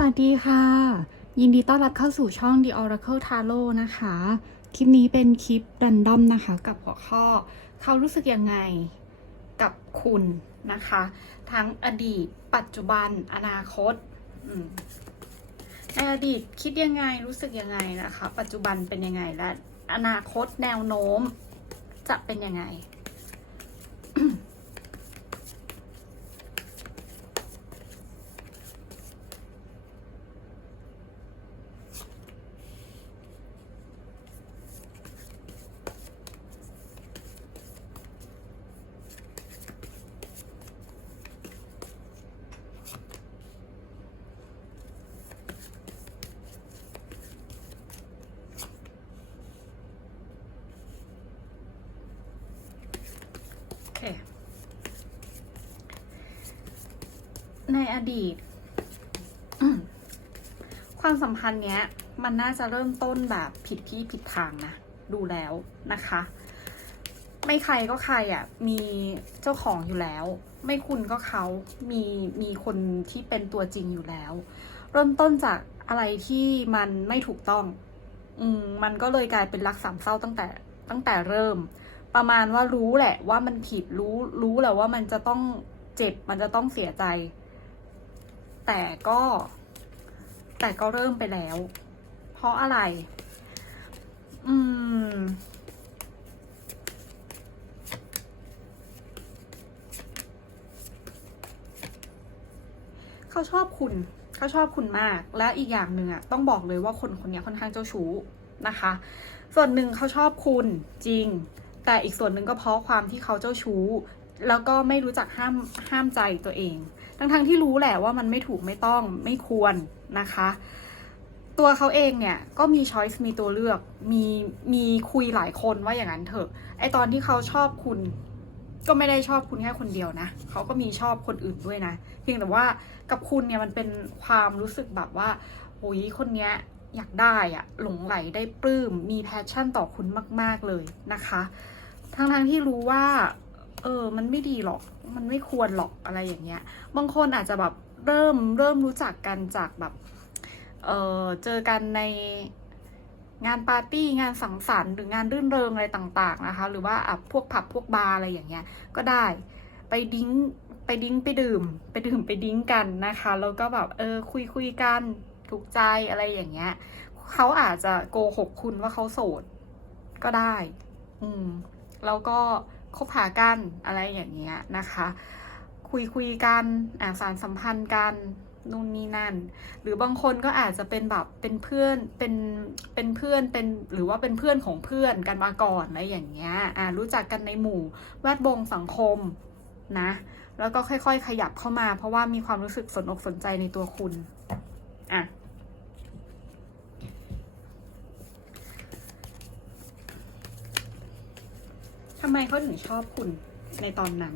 วัสดีค่ะ ยินดีต้อนรับเข้าสู่ช่อง The Oracle Tarot นะคะ คลิปนี้เป็นคลิปรันดอมนะคะ กับหัวข้อ เขารู้สึกยังไงกับคุณนะคะ ทั้งอดีต ปัจจุบัน อนาคตในอดีตคิดยังไงรู้สึกยังไงนะคะ ปัจจุบันเป็นยังไงและอนาคตแนวโน้มจะเป็นยังไง อดีต ความสัมพันธ์เนี้ย มันน่าจะเริ่มต้นแบบผิดที่ผิดทางนะ ดูแล้วนะคะ ไม่ใครก็ใครอะ มีเจ้าของอยู่แล้ว ไม่คุณก็เขามีมีคนที่เป็นตัวจริงอยู่แล้ว เริ่มต้นจากอะไรที่มันไม่ถูกต้อง อืมมันก็เลยกลายเป็นรักสามเศร้าตั้งแต่ตั้งแต่เริ่ม ประมาณว่ารู้แหละว่ามันผิดรู้รู้แหละว่ามันจะต้องเจ็บมันจะต้องเสียใจ แต่ก็ แต่ก็เริ่มไปแล้ว เพราะอะไร อืม เขาชอบคุณ เขาชอบคุณมาก และอีกอย่างหนึ่งอะต้องบอกเลยว่าคนคนนี้ค่อนข้างเจ้าชู้นะคะ ส่วนหนึ่งเขาชอบคุณจริง แต่อีกส่วนหนึ่งก็เพราะความที่เขาเจ้าชู้ แล้วก็ไม่รู้จักห้ามห้ามใจตัวเอง ทั้งๆที่รู้แหละว่ามันไม่ถูกไม่ต้องไม่ควรนะคะ ตัวเขาเองเนี่ยก็มีช้อยส์มีตัวเลือกมีมีคุยหลายคนว่าอย่างนั้นเถอะไอตอนที่เขาชอบคุณก็ไม่ได้ชอบคุณแค่คนเดียวนะ เขาก็มีชอบคนอื่นด้วยนะ เพียงแต่ว่ากับคุณเนี่ยมันเป็นความรู้สึกแบบว่าโอ้ยคนเนี้ยอยากได้อะหลงไหลได้ปลื้ม มีแพชชั่นต่อคุณมาก ๆ เลยนะคะ ทั้งๆที่รู้ว่า เออ มันไม่ดีหรอก มันไม่ควรหรอกอะไรอย่างเงี้ย บางคนอาจจะแบบเริ่มเริ่มรู้จักกันจากแบบ เออเจอกันในงานปาร์ตี้งานสังสรรค์หรืองานรื่นเริงอะไรต่าง ๆนะคะ หรือว่าอะพวกผับพวกบาร์อะไรอย่างเงี้ย ก็ได้ไปดิ้งไปดิ้งไปดื่ม ไปดื่มไปดิ้งกันนะคะ แล้วก็แบบเออคุยคุยกันถูกใจอะไรอย่างเงี้ยเขาอาจจะโกหกคุณว่าเขาโสดก็ได้ อืม แล้วก็ คบหากันอะไรอย่างเงี้ยนะคะ คุยคุยกันอ่าสารสัมพันธ์กันนู่นนี่นั่น หรือบางคนก็อาจจะเป็นแบบเป็นเพื่อนเป็นเป็นเพื่อนเป็นหรือว่าเป็นเพื่อนของเพื่อนกันมาก่อนอะไรอย่างเงี้ยอ่ารู้จักกันในหมู่แวดวงสังคมนะแล้วก็ค่อยๆ ขยับเข้ามา เพราะว่ามีความรู้สึกสนอกสนใจในตัวคุณอะำไมเขาถึงชอบคุณในตอนนั้น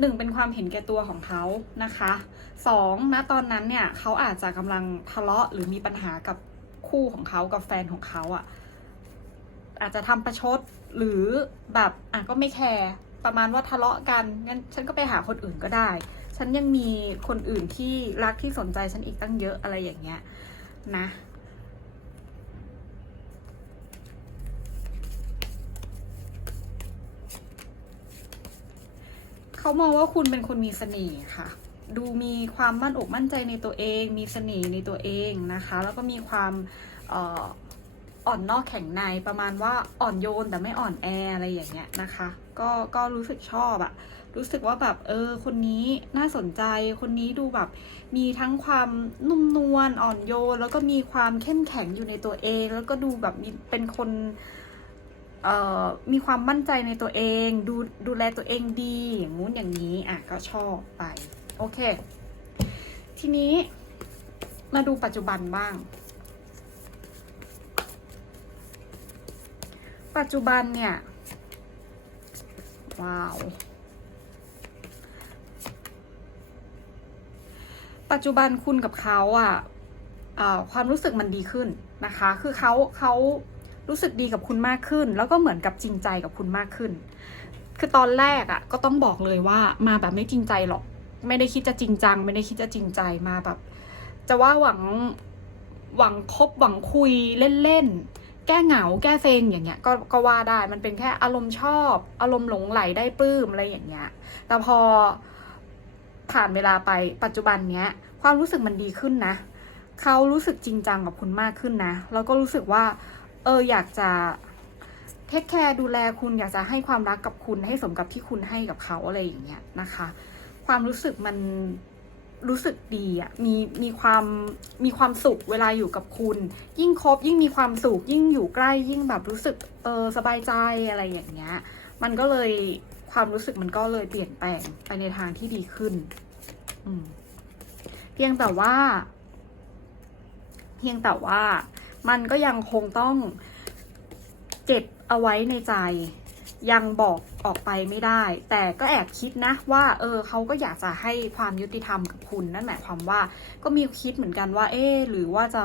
หนึ่งเป็นความเห็นแก่ตัวของเขานะคะสองณตอนนั้นเนี่ยเขาอาจจะกำลังทะเลาะหรือมีปัญหากับคู่ของเขากับแฟนของเขาอะ่ะ อาจจะทำประชดหรือแบบอะก็ไม่แคร์ประมาณว่าทะเลาะกันงั้นฉันก็ไปหาคนอื่นก็ได้ ฉันยังมีคนอื่นที่รักที่สนใจฉันอีกตั้งเยอะอะไรอย่างเงี้ยนะเขามองว่าคุณเป็นคนมีเสน่ห์ค่ะ ดูมีความมั่นอกมั่นใจในตัวเอง มีเสน่ห์ในตัวเองนะคะ แล้วก็มีความเอ่อนนอกแข็งในประมาณว่าอ่อนโยนแต่ไม่อ่อนแออะไรอย่างเงี้ยนะคะ ก็ก็รู้สึกชอบอะรู้สึกว่าแบบเออคนนี้น่าสนใจคนนี้ดูแบบ มีทั้งความนุ่มนวลอ่อนโยน แล้วก็มีความเข้มแข็งอยู่ในตัวเอง แล้วก็ดูแบบมีเป็นคนเอ่อมีความมั่นใจในตัวเอง ดูดูแลตัวเองดีอย่างงู้นอย่างนี้อะก็ชอบไปโอเค ทีนี้มาดูปัจจุบันบ้าง ปัจจุบันเนี่ย ว้าว ปัจจุบันคุณกับเขาอะเอ่อความรู้สึกมันดีขึ้นนะคะ คือเขาเขารู้สึกดีกับคุณมากขึ้น แล้วก็เหมือนกับจริงใจกับคุณมากขึ้น คือตอนแรกอะ่ะ ก็ต้องบอกเลยว่ามาแบบไม่จริงใจหรอก ไม่ได้คิดจะจริงจัง ไม่ได้คิดจะจริงใจมาแบบ จะว่าหวังหวังคบหวังคุยเล่นๆ แก้เหงาแก้เซ็งอย่างเงี้ยก็ก็ว่าได้มันเป็นแค่อารมณ์ชอบ อารมณ์หลงไหลได้ปลื้มอะไรอย่างเงี้ยแต่พอผ่านเวลาไปปัจจุบันเนี้ย ความรู้สึกมันดีขึ้นนะเขารู้สึกจริงจังกับคุณมากขึ้นนะแล้วก็รู้สึกว่า เอออยากจะเทคแคร์ดูแลคุณอยากจะให้ความรักกับคุณให้สมกับที่คุณให้กับเขาอะไรอย่างเงี้ยนะคะ ความรู้สึกมัน รู้สึกดีอะมีมีความมีความสุขเวลาอยู่กับคุณ ยิ่งคบยิ่งมีความสุขยิ่งอยู่ใกล้ ยิ่งแบบรู้สึกเออสบายใจอะไรอย่างเงี้ย มันก็เลยความรู้สึกมันก็เลยเปลี่ยนแปลงไปในทางที่ดีขึ้นอืเพียงแต่ว่า เพียงแต่ว่ามันก็ยังคงต้องเจ็บเอาไว้ในใจ ยังบอกออกไปไม่ได้ แต่ก็แอบคิดนะว่า เออเขาก็อยากจะให้ความยุติธรรมกับคุณนั่นหมายความว่า ก็มีคิดเหมือนกันว่า เออหรือว่าจะ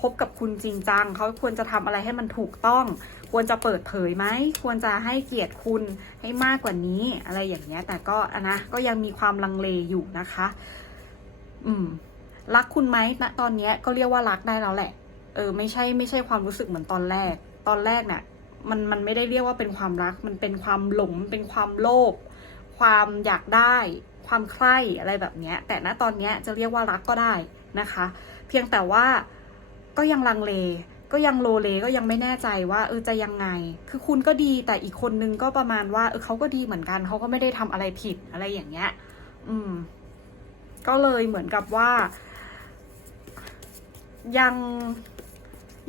คบกับคุณจริงจังเขาควรจะทำอะไรให้มันถูกต้อง ควรจะเปิดเผยไหมควรจะให้เกียรติคุณให้มากกว่านี้ อะไรอย่างเงี้ย แต่ก็อะนะก็ยังมีความลังเลอยู่นะคะ อืม รักคุณไหมณตอนเนี้ยก็เรียกว่ารักได้แล้วแหละ เออ ไม่ใช่ไม่ใช่ความรู้สึกเหมือนตอนแรก ตอนแรกเนี่ย มันมันไม่ได้เรียกว่าเป็นความรัก มันเป็นความหลงเป็นความโลภความอยากได้ ความใคร่อะไรแบบนี้แต่ณตอนนี้จะเรียกว่ารักก็ได้นะคะ เพียงแต่ว่าก็ยังลังเล ก็ยังโลเลก็ยังไม่แน่ใจว่าเออจะยังไง คือคุณก็ดีแต่อีกคนนึงก็ประมาณว่าเออเขาก็ดีเหมือนกันเขาก็ไม่ได้ทำอะไรผิดอะไรอย่างเงี้ย อืม ก็เลยเหมือนกับว่า ยัง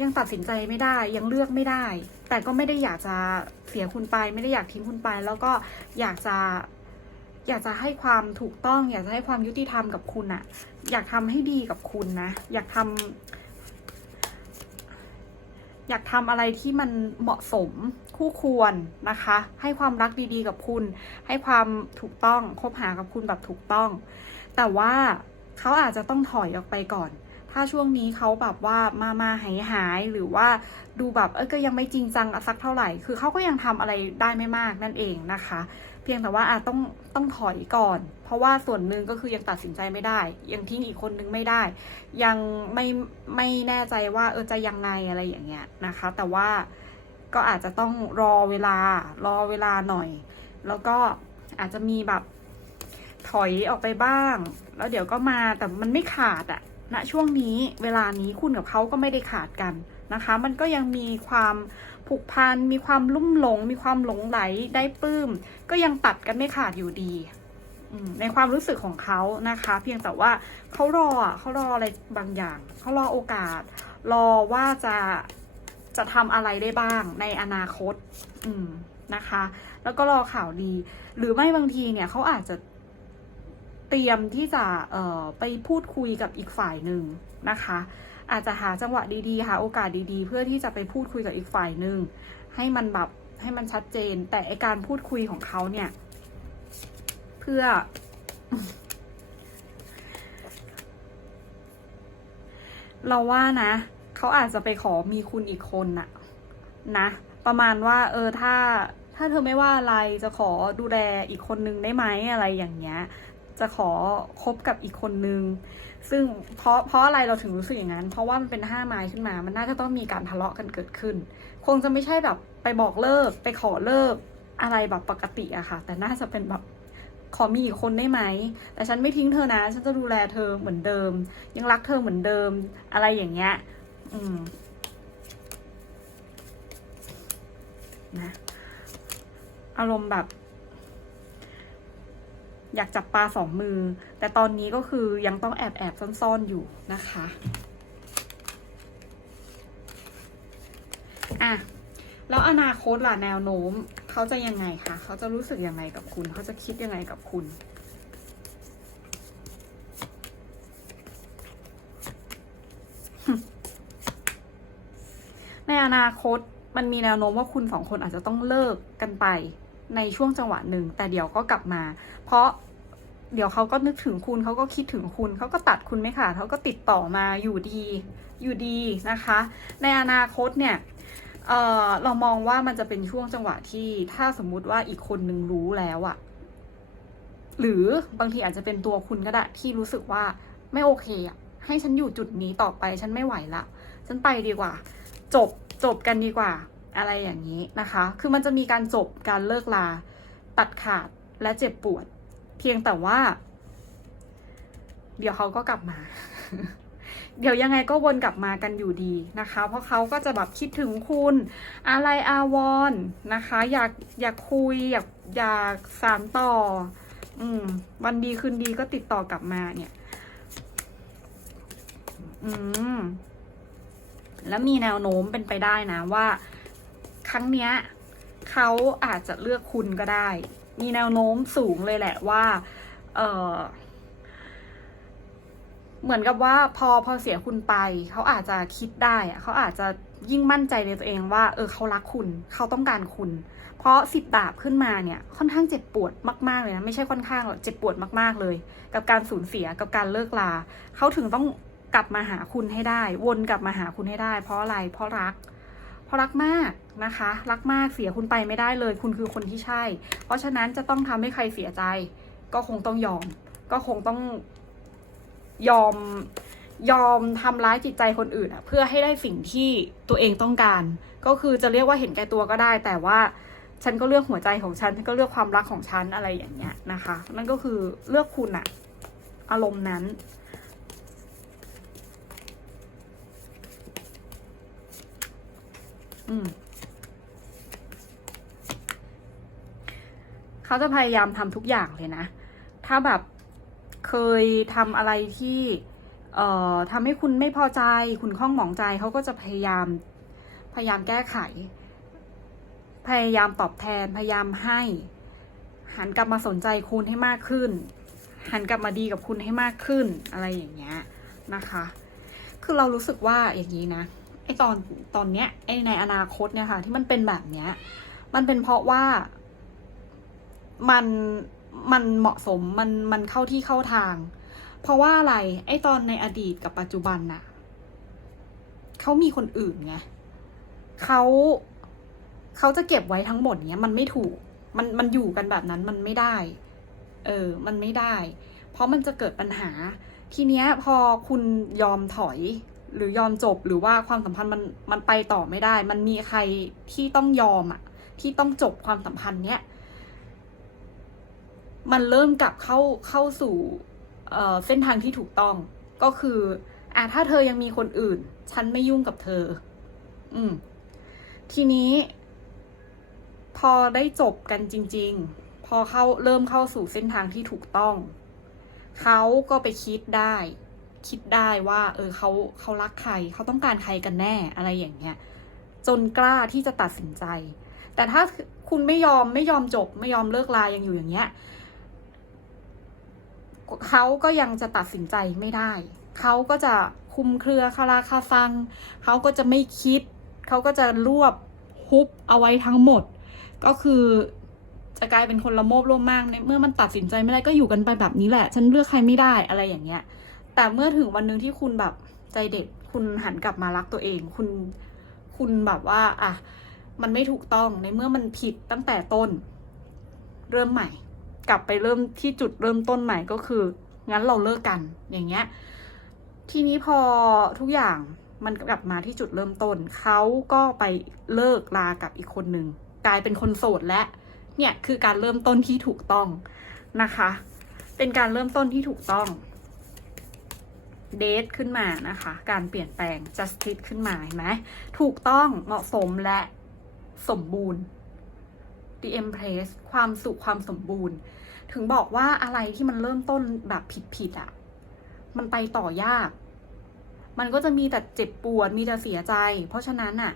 ยังตัดสินใจไม่ได้ยังเลือกไม่ได้ แต่ก็ไม่ได้อยากจะเสียคุณไป ไม่ได้อยากทิ้งคุณไป แล้วก็อยากจะอยากจะให้ความถูกต้อง อยากจะให้ความยุติธรรมกับคุณอะอยากทำให้ดีกับคุณนะ อยากทำอยากทำอะไรที่มันเหมาะสมคู่ควรนะคะ ให้ความรักดีๆกับคุณ ให้ความถูกต้องคบหากับคุณแบบถูกต้อง แต่ว่าเขาอาจจะต้องถอยออกไปก่อน ถ้าช่วงนี้เขาแบบว่ามามาหายหายหรือว่าดูแบบเออก็ยังไม่จริงจังสักเท่าไหร่ คือเขาก็ยังทำอะไรได้ไม่มากนั่นเองนะคะ เพียงแต่ว่าอาจต้องต้องถอยก่อน เพราะว่าส่วนหนึ่งก็คือยังตัดสินใจไม่ได้ ยังทิ้งอีกคนนึงไม่ได้ ยังไม่ไม่แน่ใจว่าเออจะยังไงอะไรอย่างเงี้ยนะคะ แต่ว่าก็อาจจะต้องรอเวลารอเวลาหน่อย แล้วก็อาจจะมีแบบถอยออกไปบ้าง แล้วเดี๋ยวก็มาแต่มันไม่ขาดอะ ณช่วงนี้เวลานี้คุณกับเขาก็ไม่ได้ขาดกันนะคะ มันก็ยังมีความผูกพัน มีความลุ่มหลง มีความหลงไหลได้ปลื้ม ก็ยังตัดกันไม่ขาดอยู่ดี ในความรู้สึกของเขานะคะ เพียงแต่ว่าเขารอเขารออะไรบางอย่าง เขารอโอกาส รอว่าจะจะทำอะไรได้บ้างในอนาคตนะคะ แล้วก็รอข่าวดี หรือไม่บางทีเนี่ยเขาอาจจะ เตรียมที่จะไปพูดคุยกับอีกฝ่ายหนึ่งนะคะ อาจจะหาจังหวะดีๆหาโอกาสดีๆ เพื่อที่จะไปพูดคุยกับอีกฝ่ายหนึ่งให้มันแบบให้มันชัดเจน แต่ไอการพูดคุยของเขาเนี่ย เพื่อ เราว่านะเขาอาจจะไปขอมีคุณอีกคนน่ะ นะ ประมาณว่า เออถ้าถ้าเธอไม่ว่าอะไรจะขอดูแลอีกคนนึงได้ไหมอะไรอย่างเงี้ย จะขอคบกับอีกคนนึง ซึ่งเพราะเพราะอะไรเราถึงรู้สึกอย่างนั้น เพราะว่ามันเป็นห้าไม้ขึ้นมา มันน่าจะต้องมีการทะเลาะกันเกิดขึ้น คงจะไม่ใช่แบบไปบอกเลิก ไปขอเลิกอะไรแบบปกติอะค่ะ แต่น่าจะเป็นแบบขอมีอีกคนได้ไหม แต่ฉันไม่ทิ้งเธอนะ ฉันจะดูแลเธอเหมือนเดิม ยังรักเธอเหมือนเดิม อะไรอย่างเงี้ย อืม นะ อารมณ์แบบ อยากจับปลาสองมือ แต่ตอนนี้ก็คือยังต้องแอบแอบซ่อนๆอยู่นะคะอะแล้วอนาคตล่ะแนวโน้มเขาจะยังไงคะเขาจะรู้สึกยังไงกับคุณ เขาจะคิดยังไงกับคุณในอนาคตมันมีแนวโน้มว่าคุณสองคนอาจจะต้องเลิกกันไป ในช่วงจังหวะหนึ่ง แต่เดี๋ยวก็กลับมา เพราะเดี๋ยวเขาก็นึกถึงคุณเขาก็คิดถึงคุณเขาก็ตัดคุณไม่ขาดเขาก็ติดต่อมาอยู่ดีอยู่ดีนะคะ ในอนาคตเนี่ยเออเรามองว่ามันจะเป็นช่วงจังหวะที่ถ้าสมมุติว่าอีกคนนึงรู้แล้วอะหรือบางทีอาจจะเป็นตัวคุณก็ได้ที่รู้สึกว่าไม่โอเคอะให้ฉันอยู่จุดนี้ต่อไปฉันไม่ไหวละ ฉันไปดีกว่า จบจบกันดีกว่า อะไรอย่างนี้นะคะ คือมันจะมีการจบการเลิกลา ตัดขาดและเจ็บปวด เพียงแต่ว่า เดี๋ยวเขาก็กลับมา เดี๋ยวยังไงก็วนกลับมากันอยู่ดีนะคะ เพราะเขาก็จะแบบคิดถึงคุณ อะไรอาวรณ์นะคะ อยากอยากคุย อยากอยากสานต่อ อืม วันดีคืนดีก็ติดต่อกลับมาเนี่ย อืมแล้วมีแนวโน้มเป็นไปได้นะว่า ครั้งเนี้ยเขาอาจจะเลือกคุณก็ได้ มีแนวโน้มสูงเลยแหละว่า เออเหมือนกับว่าพอพอเสียคุณไปเขาอาจจะคิดได้อะเขาอาจจะยิ่งมั่นใจในตัวเองว่า เออเขารักคุณเขาต้องการคุณ เพราะสิบดาบขึ้นมาเนี่ย ค่อนข้างเจ็บปวดมากๆเลยนะไม่ใช่ค่อนข้างหรอกเจ็บปวดมากๆเลย กับการสูญเสียกับการเลิกลาเขาถึงต้องกลับมาหาคุณให้ได้ วนกลับมาหาคุณให้ได้ เพราะอะไรเพราะรัก เพราะรักมาก นะคะ รักมากเสียคุณไปไม่ได้เลย คุณคือคนที่ใช่ เพราะฉะนั้นจะต้องทำให้ใครเสียใจ ก็คงต้องยอม ก็คงต้องยอมยอมทำร้ายจิตใจคนอื่นอะเพื่อให้ได้สิ่งที่ตัวเองต้องการ ก็คือจะเรียกว่าเห็นแก่ตัวก็ได้ แต่ว่าฉันก็เลือกหัวใจของฉันฉันก็เลือกความรักของฉันอะไรอย่างเงี้ยนะคะ นั่นก็คือเลือกคุณอะอารมณ์นั้นอืม เขาจะพยายามทำทุกอย่างเลยนะ ถ้าแบบเคยทำอะไรที่เอ่อทำให้คุณไม่พอใจ คุณข้องหมองใจเขาก็จะพยายามพยายามแก้ไข พยายามตอบแทนพยายามให้ หันกลับมาสนใจคุณให้มากขึ้น หันกลับมาดีกับคุณให้มากขึ้นอะไรอย่างเงี้ยนะคะ คือเรารู้สึกว่าอย่างนี้นะไอตอนตอนเนี้ยไอในอนาคตเนี่ยค่ะ ที่มันเป็นแบบเนี้ย มันเป็นเพราะว่า มันมันเหมาะสมมันมันเข้าที่เข้าทาง เพราะว่าอะไรไอ้ตอนในอดีตกับปัจจุบันน่ะเขามีคนอื่นไงเขาเขาจะเก็บไว้ทั้งหมดเนี้ย มันไม่ถูก มันมันอยู่กันแบบนั้นมันไม่ได้ เออ มันไม่ได้ เพราะมันจะเกิดปัญหา ทีเนี้ย พอคุณยอมถอยหรือยอมจบหรือว่าความสัมพันธ์มันมันไปต่อไม่ได้ มันมีใครที่ต้องยอมอะที่ต้องจบความสัมพันธ์เนี้ย มันเริ่มกลับเข้าเข้าสู่เส้นทางที่ถูกต้องก็คืออะถ้าเธอยังมีคนอื่น ฉันไม่ยุ่งกับเธอ อืม ทีนี้ พอได้จบกันจริง ๆ พอเข้าเริ่มเข้าสู่เส้นทางที่ถูกต้อง เขาก็ไปคิดได้ คิดได้ว่า เออเขาเขารักใคร เขาต้องการใครกันแน่อะไรอย่างเงี้ย จนกล้าที่จะตัดสินใจ แต่ถ้าคุณไม่ยอมไม่ยอมจบ ไม่ยอมเลิกลายังอยู่อย่างเงี้ย เขาก็ยังจะตัดสินใจไม่ได้ เขาก็จะคุมเครือคาราคาฟัง เขาก็จะไม่คิด เขาก็จะรวบฮุบเอาไว้ทั้งหมด ก็คือจะกลายเป็นคนละโมบร่วมมากในเมื่อมันตัดสินใจไม่ได้ก็อยู่กันไปแบบนี้แหละ ฉันเลือกใครไม่ได้อะไรอย่างเงี้ย แต่เมื่อถึงวันหนึ่งที่คุณแบบใจเด็ดคุณหันกลับมารักตัวเอง คุณคุณแบบว่า อะ มันไม่ถูกต้องในเมื่อมันผิดตั้งแต่ต้น เริ่มใหม่ กลับไปเริ่มที่จุดเริ่มต้นใหม่ก็คือ งั้นเราเลิกกันอย่างเงี้ย ทีนี้พอทุกอย่างมันกลับมาที่จุดเริ่มต้น เขาก็ไปเลิกลากับอีกคนหนึ่งกลายเป็นคนโสดและ เนี่ยคือการเริ่มต้นที่ถูกต้องนะคะ เป็นการเริ่มต้นที่ถูกต้องเดทขึ้นมานะคะ การเปลี่ยนแปลง justice ขึ้นมาเห็นไหมถูกต้องเหมาะสมและสมบูรณ์ the empress ความสุขความสมบูรณ์ ถึงบอกว่าอะไรที่มันเริ่มต้นแบบผิดๆอะ่ะ มันไปต่อยาก มันก็จะมีแต่เจ็บปวด มีแต่เสียใจ เพราะฉะนั้นอะ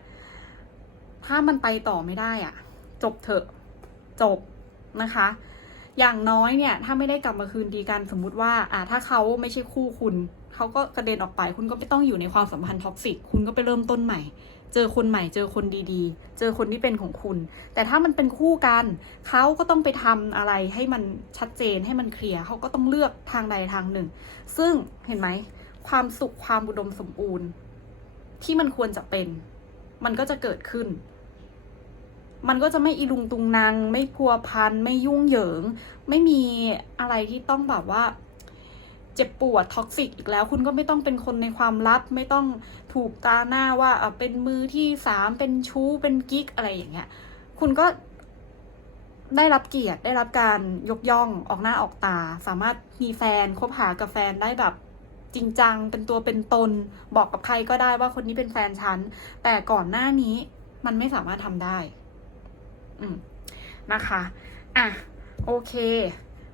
ถ้ามันไปต่อไม่ได้อะ จบเถอะ จบนะคะ อย่างน้อยเนี่ย ถ้าไม่ได้กลับมาคืนดีกันสมมุติว่า อ่า ถ้าเขาไม่ใช่คู่คุณ เขาก็กระเด็นออกไป คุณก็ไม่ต้องอยู่ในความสัมพันธ์ท็อกซิก คุณก็ไปเริ่มต้นใหม่ จอคนใหม่เจอคนดีๆ เจอคนที่เป็นของคุณ แต่ถ้ามันเป็นคู่กันเขาก็ต้องไปทำอะไรให้มันชัดเจนให้มันเคลียร์เขาก็ต้องเลือกทางใดทางหนึ่ง ซึ่งเห็นไหมความสุขความอุดมสมบูรณ์ ที่มันควรจะเป็น มันก็จะเกิดขึ้น มันก็จะไม่อีลุงตุงนางไม่พัวพันไม่ยุ่งเหยิง ไม่มีอะไรที่ต้องแบบว่า เจ็บปวดท็อกซิกอีกแล้ว คุณก็ไม่ต้องเป็นคนในความลับ ไม่ต้องถูกตาหน้าว่าเอ่อเป็นมือที่สามเป็นชู้เป็นกิ๊กอะไรอย่างเงี้ย คุณก็ได้รับเกียรติได้รับการยกย่องออกหน้าออกตา สามารถมีแฟนคบหากับแฟนได้แบบจริงจัง เป็นตัวเป็นตน บอกกับใครก็ได้ว่าคนนี้เป็นแฟนฉัน แต่ก่อนหน้านี้มันไม่สามารถทำได้ อืมนะคะ อะ โอเค